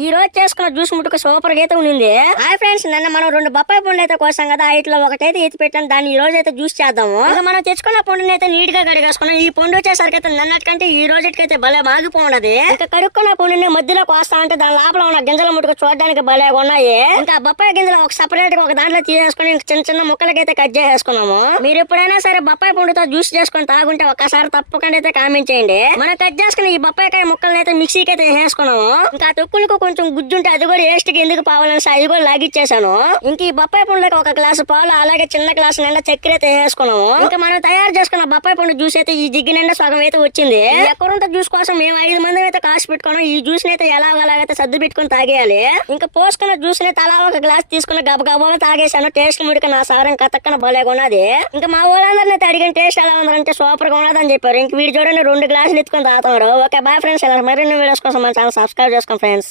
ఈ రోజు చేసుకున్న జ్యూస్ ముట్టుకు సూపర్ గా అయితే ఉంది. హాయ్ ఫ్రెండ్స్, నిన్న మనం 2 బొప్పాయి పండ్లు అయితే కోసాం కదా, ఇట్లా ఒకటైతే ఎత్తి పెట్టాను. దాన్ని ఈ రోజు అయితే జ్యూస్ చేద్దాము. ఇంకా మనం తెచ్చుకున్న పండుని అయితే నీట్ గా కడిగేసుకున్నాం. ఈ పండు వచ్చేసరికి అయితే నిన్నటికంటే ఈ రోజుకైతే భలే మాగిపోన్నది. ఇంకా కడుక్కున్న పండుని మధ్యలో కోస్తా అంటే దాని లోపల ఉన్న గింజల ముట్టుకు చూడడానికి భలే ఉన్నాయి. ఇంకా బొప్పాయి గింజలు ఒక సపరేట్ గా ఒక దాంట్లో తీసేసుకుని చిన్న చిన్న ముక్కలకైతే కట్ చేసేసుకున్నాము. మీరు ఎప్పుడైనా సరే బొప్పాయి పండుతో జ్యూస్ చేసుకుని తాగుంటే ఒక్కసారి తప్పకుండా అయితే కామెంట్ చేయండి. మనం కట్ చేసుకుని ఈ బొప్పాయికాయ ముక్కలను అయితే మిక్సీకి అయితే వేసుకున్నాము. ఇంకా తొక్కులకు కొంచెం గుజ్జుంటే అది కూడా ఏస్ట్కి ఎందుకు పావాలని అది కూడా లాగిచ్చేసాను. ఇంక ఈ బొప్పాయి పండులకు ఒక గ్లాసు పాలు అలాగే చిన్న గ్లాసు నిండా చక్కెర అయితే వేసుకున్నాము. ఇంకా మనం తయారు చేసుకున్న బొప్పాయి పండు జ్యూస్ అయితే ఈ జిగ్గి నిండా సగం అయితే వచ్చింది. ఎక్కడుంటే జ్యూస్ కోసం మేము 5 మంది అయితే కాసు పెట్టుకున్నాం. ఈ జ్యూస్ అయితే ఎలాగైతే సర్దు పెట్టుకుని తాగేయాలి. ఇంకా పోసుకున్న జ్యూస్ ని తలా ఒక గ్లాస్ తీసుకుని గబగబా తాగేసాను. టేస్ట్ ముడికి నా సారం కతక్కన భలే ఉన్నది. ఇంకా మా వాళ్ళందరినీ అయితే అడిగిన టేస్ట్ ఎలా ఉందంటే సూపర్ గా ఉన్నదని చెప్పారు. ఇంక వీడి చూడండి 2 గ్లాసులు ఎత్తుకొని తాగుతున్నారు. ఓకే బాయ్ ఫ్రెండ్స్, ఇలా మరిన్ని వీడియోస్ కోసం మన ఛానల్ సబ్స్క్రైబ్ చేసుకోండి ఫ్రెండ్స్.